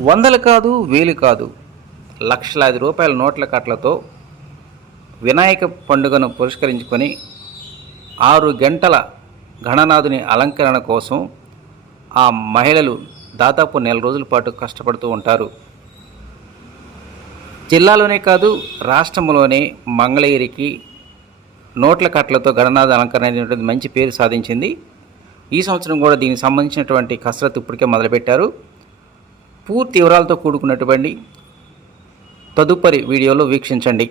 వందలు కాదు, వేలు కాదు, లక్షలాది రూపాయల నోట్ల కట్లతో వినాయక పండుగను పురస్కరించుకొని 6 గంటల గణనాథుని అలంకరణ కోసం ఆ మహిళలు దాదాపు నెల రోజుల పాటు కష్టపడుతూ ఉంటారు. జిల్లాలోనే కాదు, రాష్ట్రంలోనే మంగళగిరికి నోట్ల కట్లతో గణనాథ అలంకరణ అనేటువంటి మంచి పేరు సాధించింది. ఈ సంవత్సరం కూడా దీనికి సంబంధించినటువంటి కసరత్తు ఇప్పటికే మొదలుపెట్టారు. పూర్తి వివరాలతో కూడుకున్నటువంటి తదుపరి వీడియోలో వీక్షించండి.